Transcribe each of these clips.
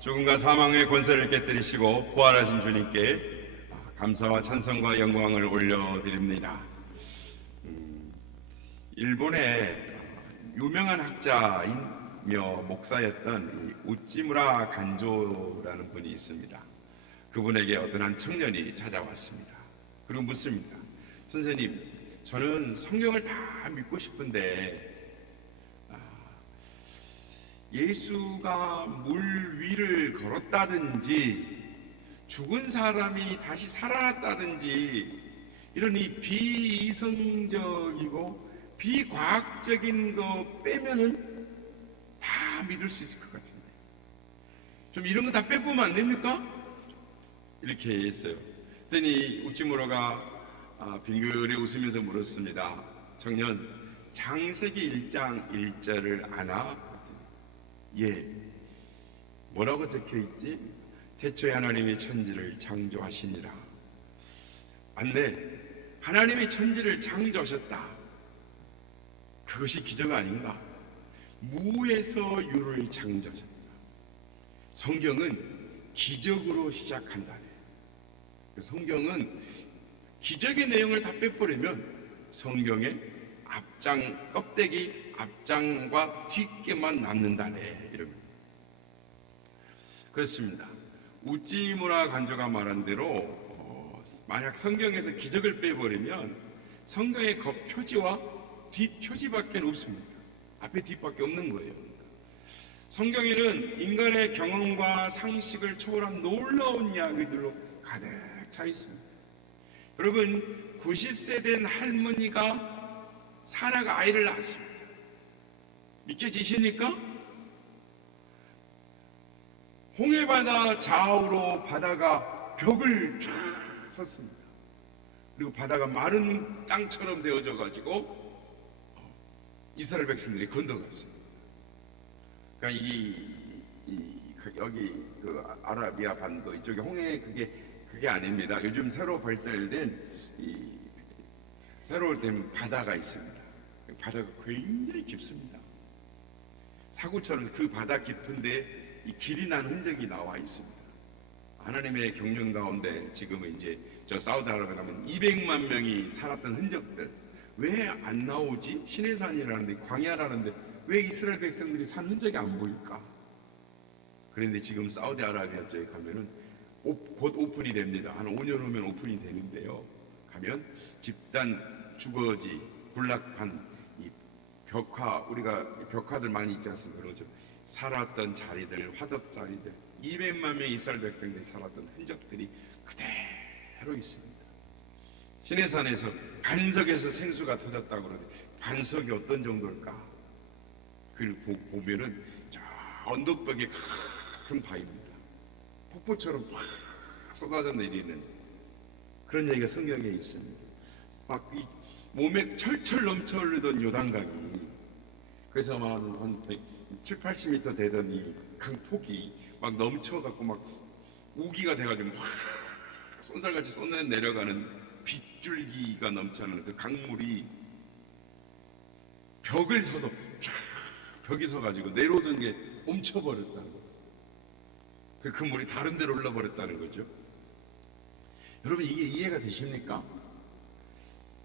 죽음과 사망의 권세를 깨뜨리시고 부활하신 주님께 감사와 찬송과 영광을 올려드립니다. 일본의 유명한 학자이며 목사였던 우찌무라 간조라는 분이 있습니다. 그분에게 어떤 한 청년이 찾아왔습니다. 그리고 묻습니다. 선생님, 저는 성경을 다 믿고 싶은데 예수가 물 위를 걸었다든지 죽은 사람이 다시 살아났다든지 이런 이 비이성적이고 비과학적인 거 빼면은 다 믿을 수 있을 것 같은데 좀 이런 거 다 빼보면 안 됩니까? 이렇게 했어요. 그랬더니 우찌무라가 빙그레 웃으면서 물었습니다. 청년, 창세기 1장 1절을 아나? 예. 뭐라고 적혀있지? 태초에 하나님이 천지를 창조하시니라. 맞네. 하나님이 천지를 창조하셨다. 그것이 기적 아닌가? 무에서 유를 창조하셨다. 성경은 기적으로 시작한다네. 성경은 기적의 내용을 다 빼버리면 성경의 앞장 껍데기 앞장과 뒷게만 남는다네. 이러면 그렇습니다. 우찌무라 간조가 말한 대로 만약 성경에서 기적을 빼버리면 성경의 겉표지와 뒷표지밖에 없습니다. 앞에 뒷밖에 없는 거예요. 성경에는 인간의 경험과 상식을 초월한 놀라운 이야기들로 가득 차 있습니다. 여러분, 90세 된 할머니가 사라가 아이를 낳았습니다. 믿겨지십니까? 홍해바다 좌우로 바다가 벽을 쫙 섰습니다. 그리고 바다가 마른 땅처럼 되어져 가지고 이스라엘 백성들이 건너갔습니다. 그러니까 여기 그 아라비아 반도 이쪽에 홍해 그게 아닙니다. 요즘 새로 발달된 새로 된 바다가 있습니다. 바다가 굉장히 깊습니다. 사고처럼 그 바다 깊은데 이 길이 난 흔적이 나와 있습니다. 하나님의 경륜 가운데 지금은 이제 저 사우디아라비아 가면 200만 명이 살았던 흔적들 왜 안 나오지? 시내산이라는데 광야라는데 왜 이스라엘 백성들이 산 흔적이 안 보일까? 그런데 지금 사우디아라비아 쪽에 가면은 곧 오픈이 됩니다. 한 5년 후면 오픈이 되는데요. 가면 집단 주거지 군락한 이 벽화, 우리가 벽화들 많이 있지 않습니까? 그렇죠? 살았던 자리들, 화덕 자리들, 200만 명의 이스라엘 백성들이 살았던 흔적들이 그대로 있습니다. 시내산에서 반석에서 생수가 터졌다고 그러는데 반석이 어떤 정도일까? 그걸 보면은 저 언덕벽에 큰 바위입니다. 폭포처럼 팍 쏟아져 내리는 그런 얘기가 성경에 있습니다. 막 이 몸에 철철 넘쳐 흐르던 요단강이 그래서 한 7, 80m 되던 이 강폭이 막 넘쳐갖고 막 우기가 돼가지고 막 쏜살같이 쏟아 내려가는 빗줄기가 넘쳐나는 그 강물이 벽을 서서 쫙 벽이 서가지고 내려오던 게 멈춰버렸다는 거예요. 그 물이 다른 데로 흘러버렸다는 거죠. 여러분, 이게 이해가 되십니까?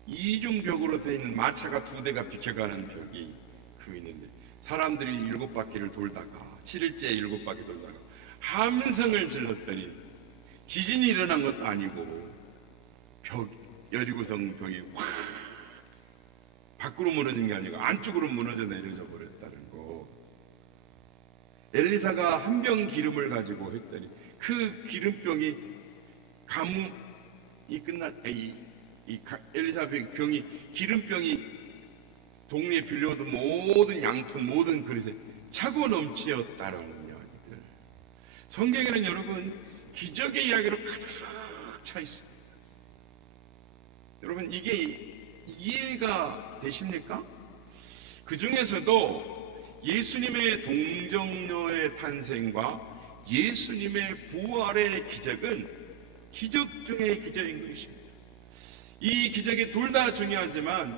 이중벽으로 되어 있는 마차가 2대가 비켜가는 벽이 그 있는데 사람들이 7바퀴를 돌다가 7일째 7바퀴 돌다가 함성을 질렀더니 지진이 일어난 것도 아니고 여리고성 벽이 확 밖으로 무너진 게 아니고 안쪽으로 무너져 내려져 버렸다는 거. 엘리사가 한 병 기름을 가지고 했더니 그 기름병이 가뭄이 엘리사 병이 기름병이 동네에 빌려오던 모든 양푼 모든 그릇에 차고 넘치었다라는 이야기들. 성경에는 여러분 기적의 이야기로 가득 차 있습니다. 여러분, 이게 이해가 되십니까? 그 중에서도 예수님의 동정녀의 탄생과 예수님의 부활의 기적은 기적 중의 기적인 것입니다. 이 기적이 둘 다 중요하지만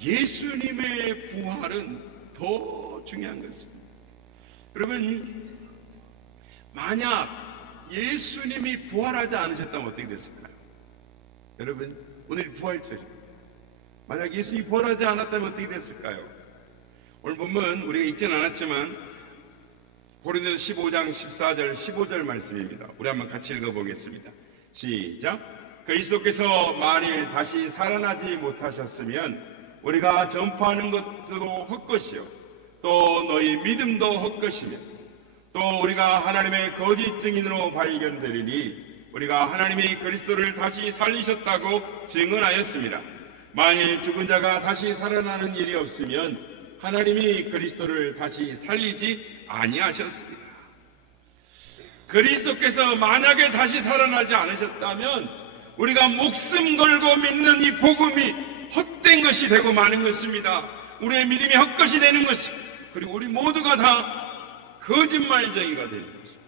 예수님의 부활은 더 중요한 것입니다. 여러분, 만약 예수님이 부활하지 않으셨다면 어떻게 됐을까요? 여러분, 오늘 부활절입니다. 만약 예수님이 부활하지 않았다면 어떻게 됐을까요? 오늘 본문 우리가 읽지는 않았지만 고린도서 15장 14절 15절 말씀입니다. 우리 한번 같이 읽어보겠습니다. 시작. 그리스도께서 만일 다시 살아나지 못하셨으면 우리가 전파하는 것도 헛것이요 또 너희 믿음도 헛것이며 또 우리가 하나님의 거짓 증인으로 발견되리니 우리가 하나님이 그리스도를 다시 살리셨다고 증언하였습니다. 만일 죽은 자가 다시 살아나는 일이 없으면 하나님이 그리스도를 다시 살리지 아니하셨습니다. 그리스도께서 만약에 다시 살아나지 않으셨다면 우리가 목숨 걸고 믿는 이 복음이 헛된 것이 되고 마는 것입니다. 우리의 믿음이 헛것이 되는 것입니다. 그리고 우리 모두가 다 거짓말쟁이가 되는 것입니다.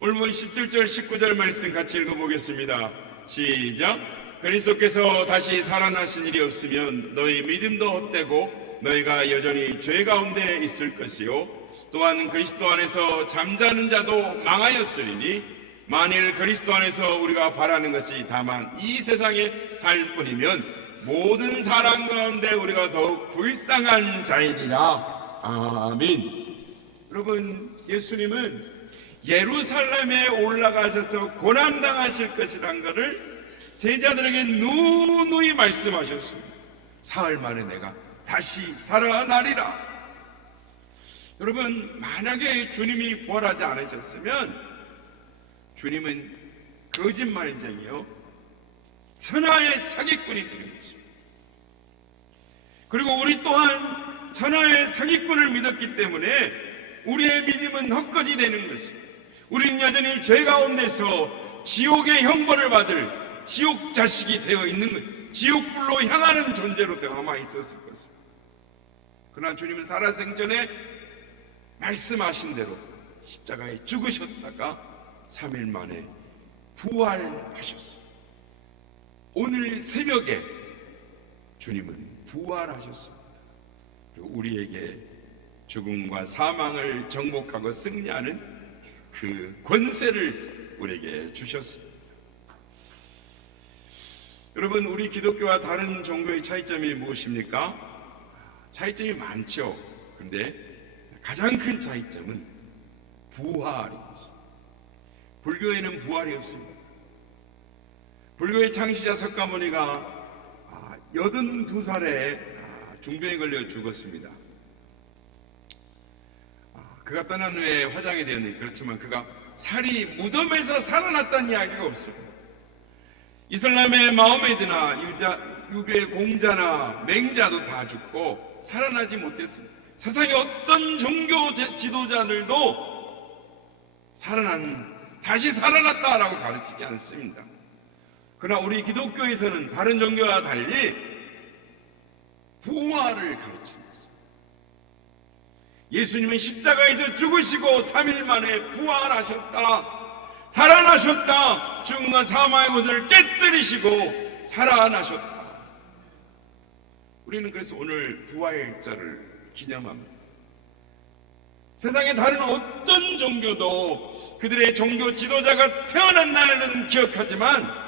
오늘 17절 19절 말씀 같이 읽어보겠습니다. 시작. 그리스도께서 다시 살아나신 일이 없으면 너희 믿음도 헛되고 너희가 여전히 죄 가운데 있을 것이요 또한 그리스도 안에서 잠자는 자도 망하였으리니 만일 그리스도 안에서 우리가 바라는 것이 다만 이 세상에 살 뿐이면 모든 사람 가운데 우리가 더욱 불쌍한 자이리라. 아멘. 여러분, 예수님은 예루살렘에 올라가셔서 고난당하실 것이란 것을 제자들에게 누누이 말씀하셨습니다. 사흘 만에 내가 다시 살아나리라. 여러분, 만약에 주님이 부활하지 않으셨으면 주님은 거짓말쟁이요 천하의 사기꾼이 되는 것입니다. 그리고 우리 또한 천하의 사기꾼을 믿었기 때문에 우리의 믿음은 헛것이 되는 것입니다. 우리는 여전히 죄 가운데서 지옥의 형벌을 받을 지옥 자식이 되어 있는 것, 지옥불로 향하는 존재로 남아 있었을 것입니다. 그러나 주님은 살아생전에 말씀하신 대로 십자가에 죽으셨다가 3일 만에 부활하셨습니다. 오늘 새벽에 주님은 부활하셨습니다. 그리고 우리에게 죽음과 사망을 정복하고 승리하는 그 권세를 우리에게 주셨습니다. 여러분, 우리 기독교와 다른 종교의 차이점이 무엇입니까? 차이점이 많죠. 그런데 가장 큰 차이점은 부활입니다. 불교에는 부활이 없습니다. 불교의 창시자 석가모니가 82살에 중병에 걸려 죽었습니다. 그가 떠난 후에 화장이 되었는데 그렇지만 그가 살이 무덤에서 살아났다는 이야기가 없습니다. 이슬람의 마호메드나 유교의 공자나 맹자도 다 죽고 살아나지 못했습니다. 세상의 어떤 종교 지도자들도 다시 살아났다라고 가르치지 않습니다. 그러나 우리 기독교에서는 다른 종교와 달리 부활을 가르치는 것입니다. 예수님은 십자가에서 죽으시고 3일 만에 부활하셨다. 살아나셨다. 죽음과 사망의 것을 깨뜨리시고 살아나셨다. 우리는 그래서 오늘 부활절을 기념합니다. 세상의 다른 어떤 종교도 그들의 종교 지도자가 태어난 날은 기억하지만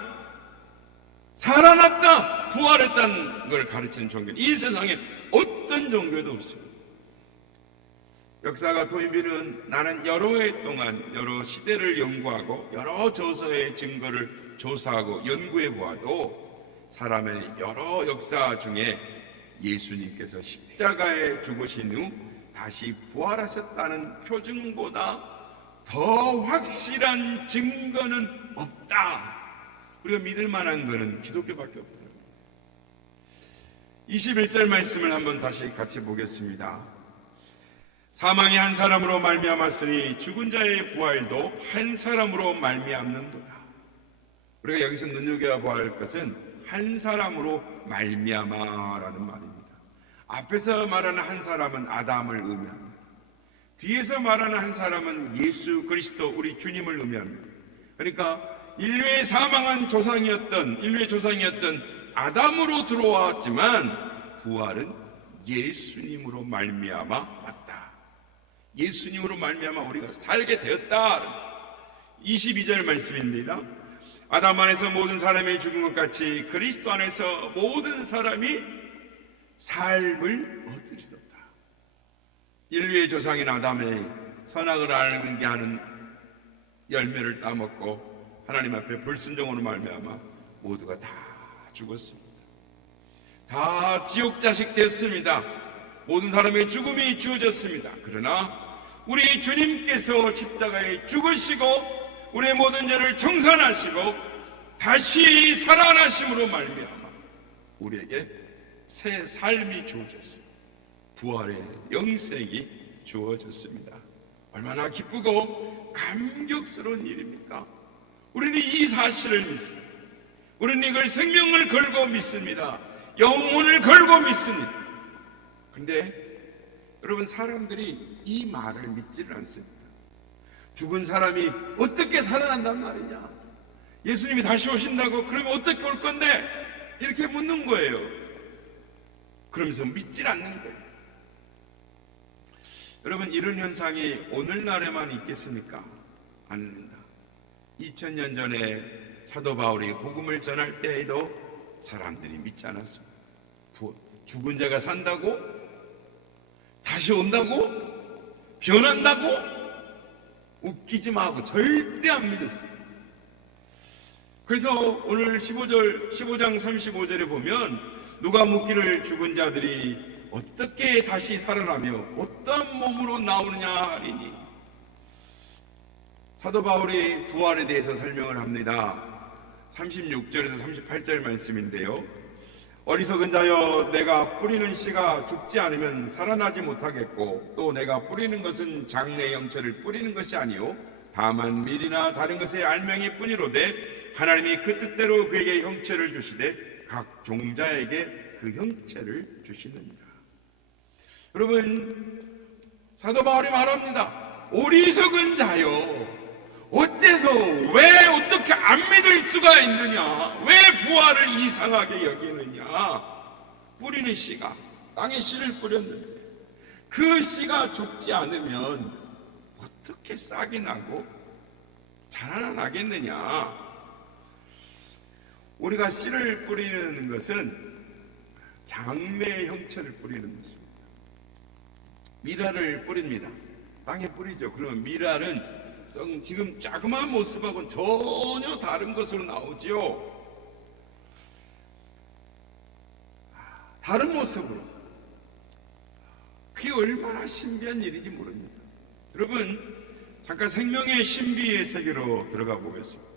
살아났다, 부활했다는 걸 가르치는 종교는 이 세상에 어떤 종교도 없습니다. 역사가 도입비는 나는 여러 해 동안 여러 시대를 연구하고 여러 저서의 증거를 조사하고 연구해 보아도 사람의 여러 역사 중에 예수님께서 십자가에 죽으신 후 다시 부활하셨다는 표징보다 더 확실한 증거는 없다. 우리가 믿을 만한 것은 기독교밖에 없다. 21절 말씀을 한번 다시 같이 보겠습니다. 사망이 한 사람으로 말미암았으니 죽은 자의 부활도 한 사람으로 말미암는도다. 우리가 여기서 눈여겨야 할 것은 한 사람으로 말미암아라는 말입니다. 앞에서 말하는 한 사람은 아담을 의미합니다. 뒤에서 말하는 한 사람은 예수 그리스도 우리 주님을 의미합니다. 그러니까 인류의 조상이었던 아담으로 들어왔지만 부활은 예수님으로 말미암아 왔다. 예수님으로 말미암아 우리가 살게 되었다. 22절 말씀입니다. 아담 안에서 모든 사람이 죽은 것 같이 그리스도 안에서 모든 사람이 삶을 얻으리로다. 인류의 조상인 아담의 선악을 알게 하는 열매를 따먹고 하나님 앞에 불순종으로 말미암아 모두가 다 죽었습니다. 다 지옥 자식 됐습니다. 모든 사람의 죽음이 주어졌습니다. 그러나 우리 주님께서 십자가에 죽으시고 우리의 모든 죄를 청산하시고 다시 살아나심으로 말미암아 우리에게 새 삶이 주어졌습니다. 부활의 영생이 주어졌습니다. 얼마나 기쁘고 감격스러운 일입니까? 우리는 이 사실을 믿습니다. 우리는 이걸 생명을 걸고 믿습니다. 영혼을 걸고 믿습니다. 그런데 여러분, 사람들이 이 말을 믿지를 않습니다. 죽은 사람이 어떻게 살아난단 말이냐? 예수님이 다시 오신다고? 그러면 어떻게 올 건데? 이렇게 묻는 거예요. 그러면서 믿질 않는 거예요. 여러분, 이런 현상이 오늘날에만 있겠습니까? 아닙니다. 2000년 전에 사도 바울이 복음을 전할 때에도 사람들이 믿지 않았습니다. 죽은 자가 산다고? 다시 온다고? 변한다고? 웃기지 마고 절대 안 믿었어요. 그래서 오늘 15장 35절에 보면 누가 묻기를 죽은 자들이 어떻게 다시 살아나며 어떠한 몸으로 나오느냐 하리니, 사도 바울이 부활에 대해서 설명을 합니다. 36절에서 38절 말씀인데요. 어리석은 자여, 내가 뿌리는 씨가 죽지 않으면 살아나지 못하겠고 또 내가 뿌리는 것은 장래 형체를 뿌리는 것이 아니요 다만 밀이나 다른 것의 알맹이 뿐이로되 하나님이 그 뜻대로 그에게 형체를 주시되 각 종자에게 그 형체를 주시느니라. 여러분, 사도 바울이 말합니다. 어리석은 자여, 어째서 왜 어떻게 안 믿을 수가 있느냐? 왜 부활을 이상하게 여기느냐? 뿌리는 씨가 땅에 씨를 뿌렸는데 그 씨가 죽지 않으면 어떻게 싹이 나고 자라나겠느냐? 우리가 씨를 뿌리는 것은 장래의 형체를 뿌리는 것입니다. 미라를 뿌립니다. 땅에 뿌리죠. 그러면 미라는 지금 자그마한 모습하고는 전혀 다른 것으로 나오지요. 다른 모습으로. 그게 얼마나 신비한 일인지 모릅니다. 여러분, 잠깐 생명의 신비의 세계로 들어가 보겠습니다.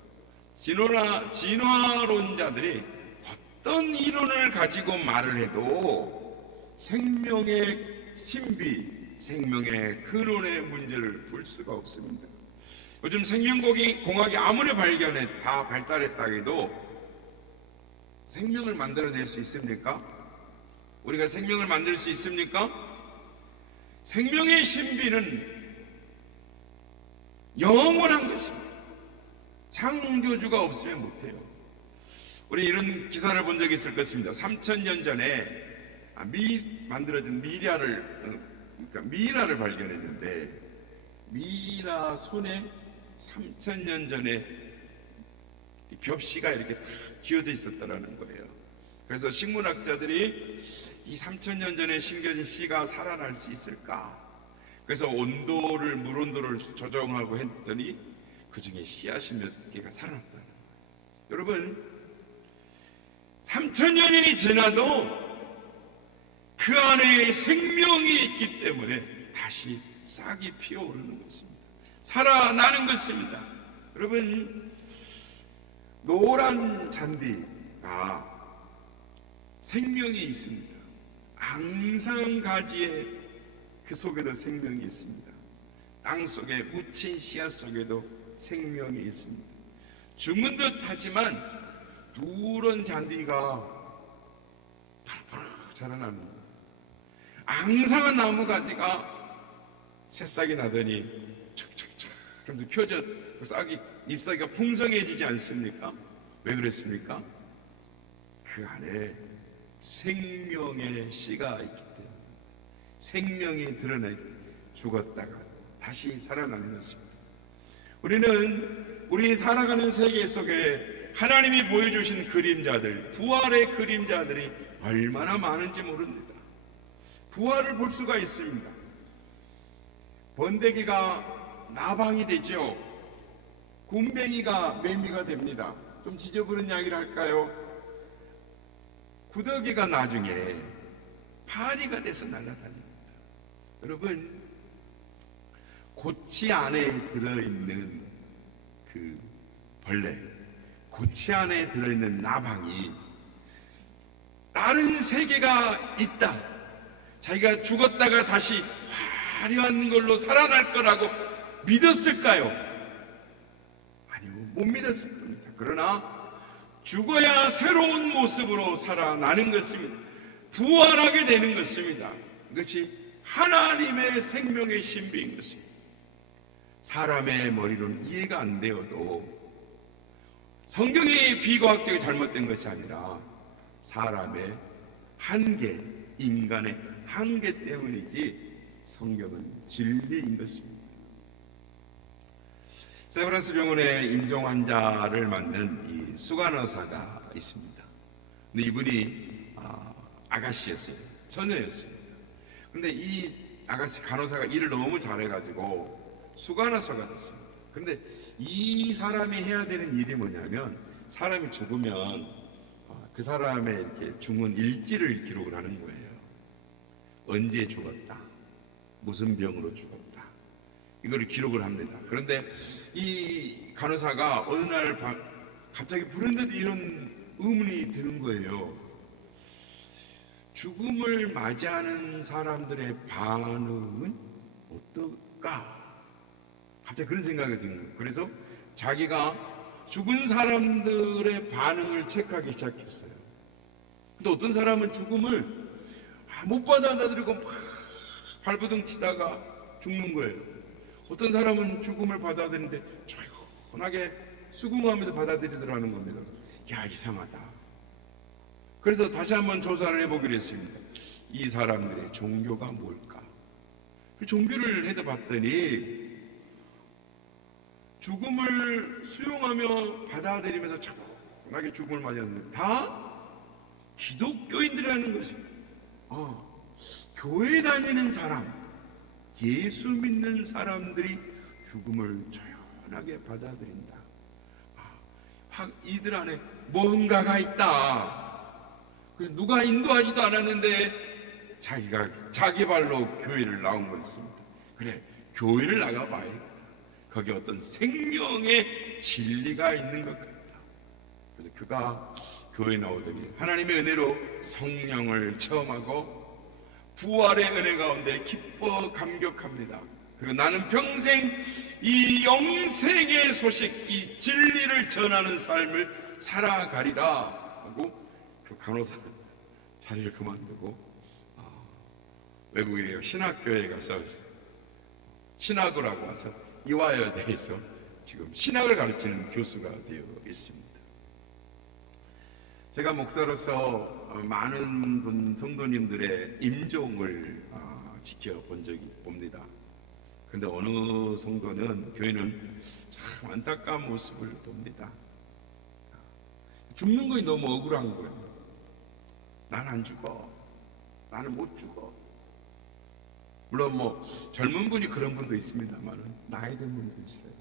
진화론자들이 어떤 이론을 가지고 말을 해도 생명의 신비, 생명의 근원의 문제를 풀 수가 없습니다. 요즘 생명공학이 아무리 다 발달했다 해도 생명을 만들어낼 수 있습니까? 우리가 생명을 만들 수 있습니까? 생명의 신비는 영원한 것입니다. 창조주가 없으면 못해요. 우리 이런 기사를 본 적이 있을 것입니다. 3000년 전에 만들어진 미라를 발견했는데, 미라 손에 3000년 전에 벽시가 이렇게 탁 쥐어져 있었다는 거예요. 그래서 식문학자들이 이 3000년 전에 심겨진 씨가 살아날 수 있을까? 그래서 물 온도를 조정하고 했더니 그 중에 씨앗이 몇 개가 살아났다는 거예요. 여러분, 3000년이 지나도 그 안에 생명이 있기 때문에 다시 싹이 피어오르는 것입니다. 살아나는 것입니다. 여러분, 노란 잔디가 생명이 있습니다. 앙상가지에 그 속에도 생명이 있습니다. 땅 속에 묻힌 씨앗 속에도 생명이 있습니다. 죽은 듯 하지만 누런 잔디가 파르르 자라나는 거예요. 앙상한 나무 가지가 새싹이 나더니 척척척 그러면서 펴져 잎사귀가 풍성해지지 않습니까? 왜 그랬습니까? 그 안에 생명의 씨가 있기 때문에 생명이 드러나기, 죽었다가 다시 살아나는 것입니다. 우리는 우리 살아가는 세계 속에 하나님이 보여주신 그림자들, 부활의 그림자들이 얼마나 많은지 모릅니다. 부활을 볼 수가 있습니다. 번데기가 나방이 되죠. 굼벵이가 매미가 됩니다. 좀 지저분한 이야기를 할까요? 구더기가 나중에 파리가 돼서 날아다닙니다. 여러분, 고치 안에 들어있는 그 벌레, 고치 안에 들어있는 나방이 다른 세계가 있다, 자기가 죽었다가 다시 화려한 걸로 살아날 거라고 믿었을까요? 아니요, 못 믿었을 겁니다. 그러나 죽어야 새로운 모습으로 살아나는 것입니다. 부활하게 되는 것입니다. 이것이 하나님의 생명의 신비인 것입니다. 사람의 머리로는 이해가 안 되어도 성경이 비과학적이 잘못된 것이 아니라 사람의 한계, 인간의 한계 때문이지 성경은 진리인 것입니다. 세브란스 병원에 임종 환자를 맡는 이 수간 의사가 있습니다. 근데 이분이 아가씨였어요. 처녀였습니다. 근데 이 아가씨 간호사가 일을 너무 잘해가지고 수간 의사가 됐습니다. 근데 이 사람이 해야 되는 일이 뭐냐면, 사람이 죽으면 그 사람의 이렇게 죽은 일지를 기록을 하는 거예요. 언제 죽었다, 무슨 병으로 죽었다, 이거를 기록을 합니다. 그런데 이 간호사가 어느 날 갑자기 불현듯 이런 의문이 드는 거예요. 죽음을 맞이하는 사람들의 반응은 어떨까? 갑자기 그런 생각이 드는 거예요. 그래서 자기가 죽은 사람들의 반응을 체크하기 시작했어요. 근데 어떤 사람은 죽음을 못 받아들이고 막 발버둥 치다가 죽는 거예요. 어떤 사람은 죽음을 받아들이는데 조용하게 수긍하면서 받아들이더라는 겁니다. 야, 이상하다. 그래서 다시 한번 조사를 해보기로 했습니다. 이 사람들의 종교가 뭘까? 그 종교를 해봤더니 죽음을 수용하며 받아들이면서 차분하게 죽음을 맞이하는데 다 기독교인들이라는 것입니다. 교회 다니는 사람, 예수 믿는 사람들이 죽음을 조용하게 받아들인다. 이들 안에 뭔가가 있다. 그래서 누가 인도하지도 않았는데 자기가 자기 발로 교회를 나온 것입니다. 그래, 교회를 나가봐야겠다. 거기에 어떤 생명의 진리가 있는 것 같다. 그래서 그가 교회에 나오더니 하나님의 은혜로 성령을 체험하고 부활의 은혜 가운데 기뻐 감격합니다. 그리고 나는 평생 이 영생의 소식, 이 진리를 전하는 삶을 살아가리라 하고 그 간호사 자리를 그만두고 외국의 신학교에 가서 신학을 하고 와서 이화여대에서 지금 신학을 가르치는 교수가 되어 있습니다. 제가 목사로서 많은 성도님들의 임종을 지켜본 적이 봅니다. 그런데 어느 성도는, 교회는 참 안타까운 모습을 봅니다. 죽는 것이 너무 억울한 거예요. 난 안 죽어. 나는 못 죽어. 물론 젊은 분이 그런 분도 있습니다만 나이 든 분도 있어요.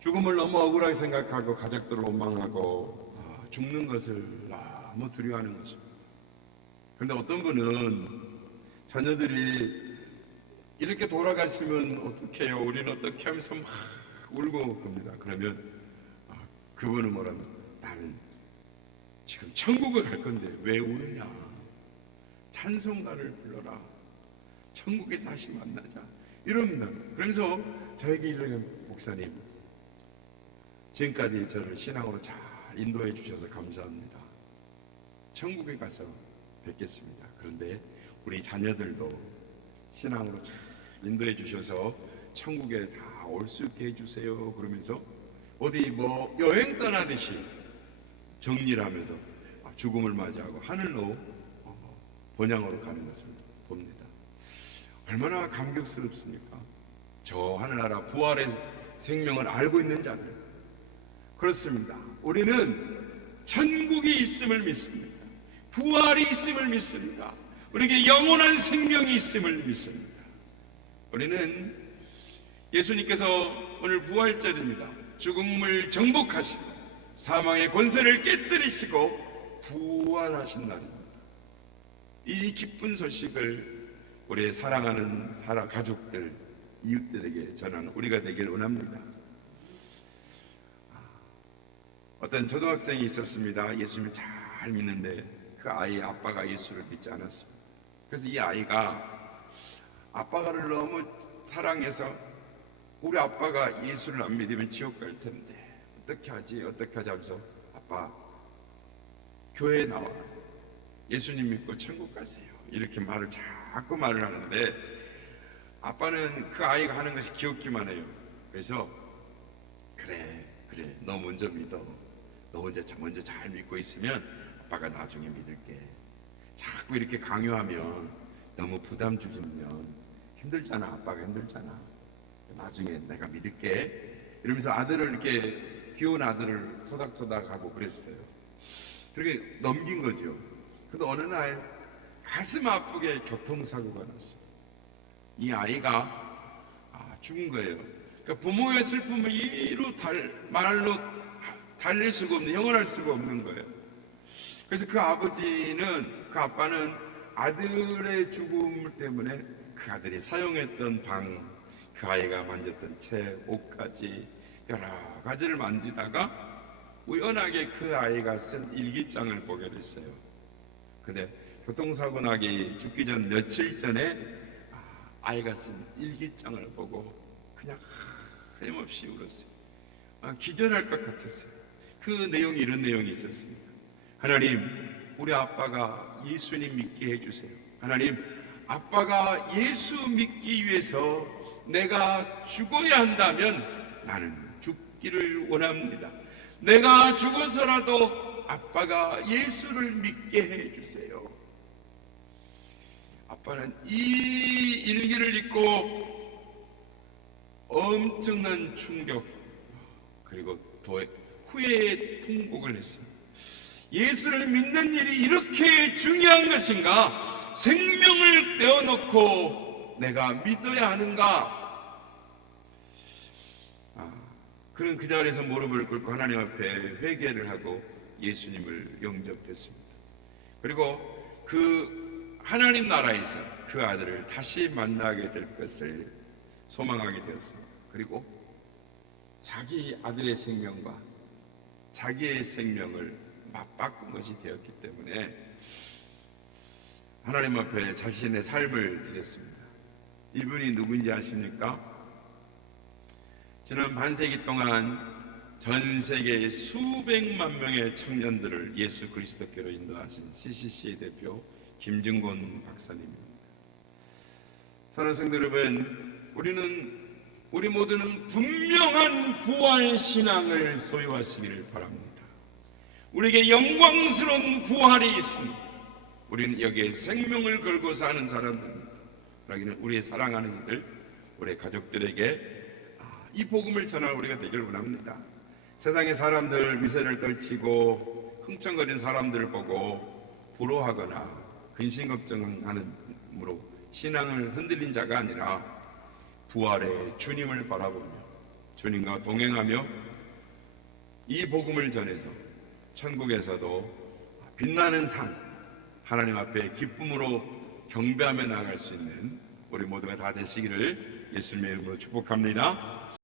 죽음을 너무 억울하게 생각하고 가족들을 원망하고 죽는 것을 너무 두려워하는 것입니다. 그런데 어떤 분은 자녀들이 이렇게 돌아가시면 어떻게 해요? 우리는 어떻게 하면서 막 울고 겁니다. 그러면 그분은 뭐라면, 나는 지금 천국을 갈 건데 왜 우느냐? 찬송가를 불러라. 천국에서 다시 만나자. 이럽니다. 그러면서 저에게 이르는, 목사님, 지금까지 저를 신앙으로 잘 인도해 주셔서 감사합니다. 천국에 가서 뵙겠습니다. 그런데 우리 자녀들도 신앙으로 잘 인도해 주셔서 천국에 다 올 수 있게 해주세요. 그러면서 어디 여행 떠나듯이 정리를 하면서 죽음을 맞이하고 하늘로 본향으로 가는 것을 봅니다. 얼마나 감격스럽습니까? 저 하늘나라 부활의 생명을 알고 있는 자들, 그렇습니다. 우리는 천국이 있음을 믿습니다. 부활이 있음을 믿습니다. 우리에게 영원한 생명이 있음을 믿습니다. 우리는 예수님께서 오늘 부활절입니다. 죽음을 정복하시고 사망의 권세를 깨뜨리시고 부활하신 날입니다. 이 기쁜 소식을 우리의 사랑하는 가족들, 이웃들에게 전하는 우리가 되길 원합니다. 어떤 초등학생이 있었습니다. 예수님을 잘 믿는데 그 아이의 아빠가 예수를 믿지 않았습니다. 그래서 이 아이가 아빠를 너무 사랑해서 우리 아빠가 예수를 안 믿으면 지옥 갈 텐데 어떻게 하지 하면서 아빠 교회에 나와 예수님 믿고 천국 가세요 이렇게 자꾸 말을 하는데 아빠는 그 아이가 하는 것이 귀엽기만 해요. 그래서 그래 너 먼저 믿어. 너 먼저 잘 믿고 있으면 아빠가 나중에 믿을게. 자꾸 이렇게 강요하면 너무 부담 주면 힘들잖아. 아빠가 힘들잖아. 나중에 내가 믿을게. 이러면서 아들을 이렇게 귀여운 아들을 토닥토닥하고 그랬어요. 그렇게 넘긴 거죠. 근데 어느 날 가슴 아프게 교통사고가 났어요. 이 아이가 죽은 거예요. 그러니까 부모의 슬픔을 이로 말로 달랠 수가 없는, 영원할 수가 없는 거예요. 그래서 그 아빠는 아들의 죽음 때문에 그 아들이 사용했던 방, 그 아이가 만졌던 책, 옷까지 여러 가지를 만지다가 우연하게 그 아이가 쓴 일기장을 보게 됐어요. 근데 교통사고 나기 죽기 전 며칠 전에 아이가 쓴 일기장을 보고 그냥 하염없이 울었어요. 기절할 것 같았어요. 그 내용이 이런 내용이 있었습니다. 하나님, 우리 아빠가 예수님 믿게 해주세요. 하나님, 아빠가 예수 믿기 위해서 내가 죽어야 한다면 나는 죽기를 원합니다. 내가 죽어서라도 아빠가 예수를 믿게 해주세요. 아빠는 이 일기를 읽고 엄청난 충격 그리고 후회의 통곡을 했습니다. 예수를 믿는 일이 이렇게 중요한 것인가? 생명을 떼어놓고 내가 믿어야 하는가? 그는 그 자리에서 무릎을 꿇고 하나님 앞에 회개를 하고 예수님을 영접했습니다. 그리고 그 하나님 나라에서 그 아들을 다시 만나게 될 것을 소망하게 되었습니다. 그리고 자기 아들의 생명과 자기의 생명을 맞바꾼 것이 되었기 때문에 하나님 앞에 자신의 삶을 드렸습니다. 이분이 누구인지 아십니까? 지난 반세기 동안 전 세계의 수백만 명의 청년들을 예수 그리스도께로 인도하신 CCC의 대표 김증곤 박사님입니다. 사랑하는 성도 여러분, 우리 모두는 분명한 부활 신앙을 소유하시기를 바랍니다. 우리에게 영광스러운 부활이 있습니다. 우리는 여기에 생명을 걸고 사는 사람들입니다. 그러기는 우리의 사랑하는 이들, 우리 가족들에게 이 복음을 전할 우리가 되기를 원합니다. 세상의 사람들 미세를 떨치고 흥청거리는 사람들을 보고 부러워하거나 근심걱정하는으로 신앙을 흔들린 자가 아니라 부활의 주님을 바라보며 주님과 동행하며 이 복음을 전해서 천국에서도 빛나는 산, 하나님 앞에 기쁨으로 경배하며 나아갈 수 있는 우리 모두가 다 되시기를 예수님의 이름으로 축복합니다.